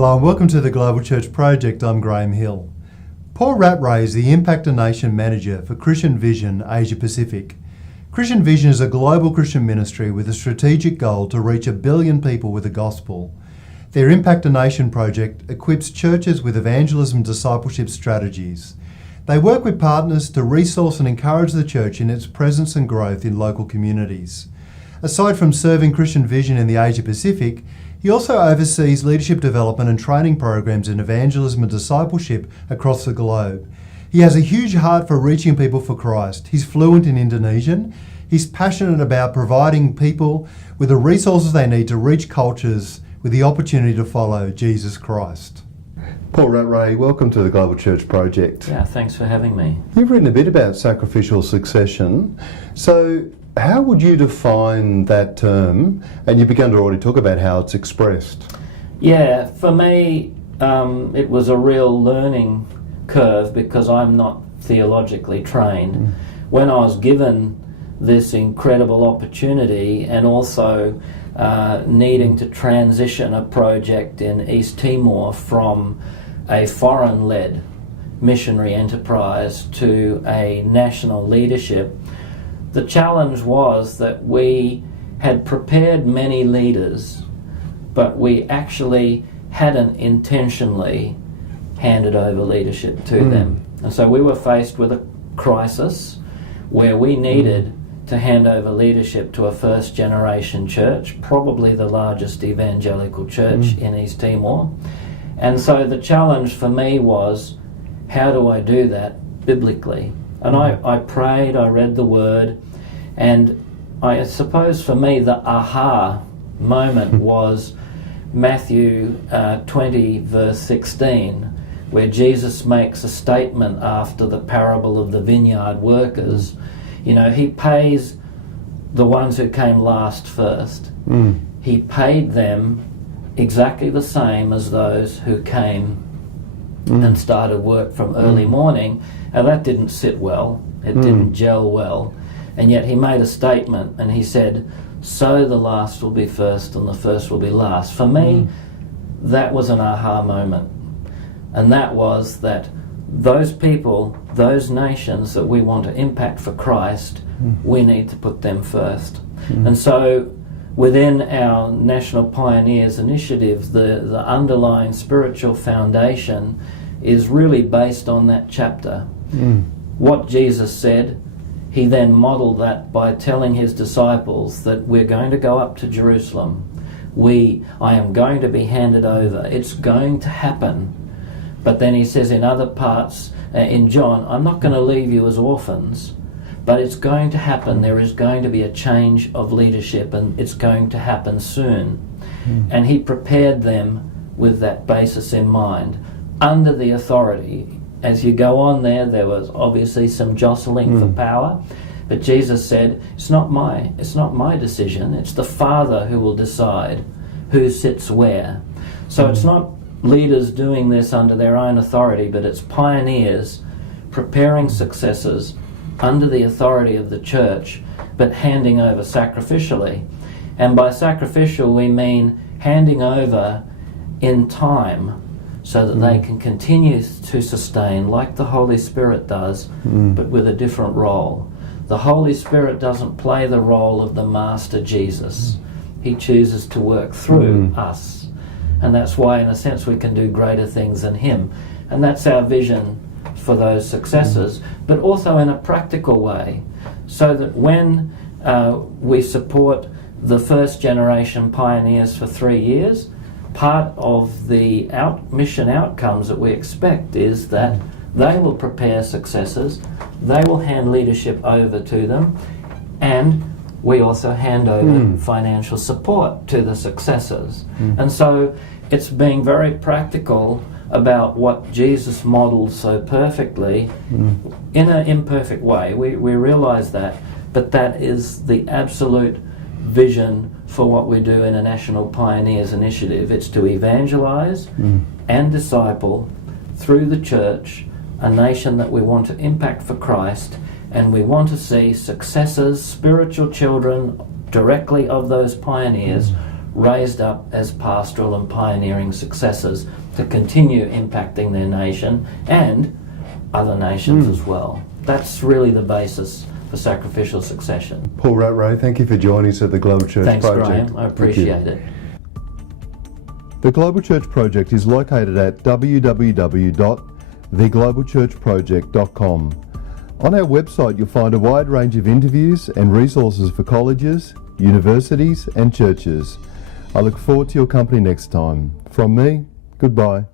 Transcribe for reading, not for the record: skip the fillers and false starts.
Hello and welcome to the Global Church Project. I'm Graham Hill. Paul Rattray is the Impact a Nation Manager for Christian Vision Asia Pacific. Christian Vision is a global Christian ministry with a strategic goal to reach 1 billion people with the gospel. Their Impact a Nation project equips churches with evangelism discipleship strategies. They work with partners to resource and encourage the church in its presence and growth in local communities. Aside from serving Christian Vision in the Asia Pacific, he also oversees leadership development and training programs in evangelism and discipleship across the globe. He has a huge heart for reaching people for Christ. He's fluent in Indonesian. He's passionate about providing people with the resources they need to reach cultures with the opportunity to follow Jesus Christ. Paul Rattray, welcome to the Global Church Project. Yeah, thanks for having me. You've written a bit about sacrificial succession. So how would you define that term? And you began to already talk about how it's expressed. Yeah, for me, it was a real learning curve because I'm not theologically trained. When I was given this incredible opportunity and also needing to transition a project in East Timor from a foreign-led missionary enterprise to a national leadership, the challenge was that we had prepared many leaders, but we actually hadn't intentionally handed over leadership to them. And so we were faced with a crisis where we needed to hand over leadership to a first generation church, probably the largest evangelical church in East Timor. And so the challenge for me was, how do I do that biblically? And I prayed, I read the Word, and I suppose for me the aha moment was Matthew 20 verse 16, where Jesus makes a statement after the parable of the vineyard workers. You know, he pays the ones who came last first. He paid them exactly the same as those who came and started work from early morning. And that didn't sit well. It didn't gel well. And yet he made a statement and he said, so the last will be first and the first will be last. For me, that was an aha moment. And that was that those people, those nations that we want to impact for Christ, we need to put them first. And so within our National Pioneers Initiative, the underlying spiritual foundation is really based on that chapter. What Jesus said, he then modeled that by telling his disciples that we're going to go up to Jerusalem. I am going to be handed over. It's going to happen. But then he says in other parts, in John, I'm not going to leave you as orphans, but it's going to happen. There is going to be a change of leadership, and it's going to happen soon. And he prepared them with that basis in mind, under the authority. As you go on there was obviously some jostling for power, but Jesus said, it's not my decision, it's the Father who will decide who sits where. So it's not leaders doing this under their own authority, but it's pioneers preparing successors under the authority of the church, but handing over sacrificially. And by sacrificial we mean handing over in time, so that they can continue to sustain like the Holy Spirit does, but with a different role. The Holy Spirit doesn't play the role of the Master Jesus. He chooses to work through us. And that's why, in a sense, we can do greater things than him. And that's our vision for those successors, but also in a practical way, so that when we support the first generation pioneers for 3 years, part of the mission outcomes that we expect is that they will prepare successors, they will hand leadership over to them, and we also hand over financial support to the successors. And so it's being very practical about what Jesus modeled so perfectly in an imperfect way. We realize that, but that is the absolute vision for what we do in a National Pioneers Initiative. It's to evangelize and disciple through the church a nation that we want to impact for Christ, and we want to see successors, spiritual children directly of those pioneers, raised up as pastoral and pioneering successors to continue impacting their nation and other nations as well. That's really the basis for sacrificial succession. Paul Rattray, thank you for joining us at the Global Church Thanks, Project. Graham. I appreciate it. The Global Church Project is located at www.theglobalchurchproject.com. On our website you'll find a wide range of interviews and resources for colleges, universities and churches. I look forward to your company next time. From me, goodbye.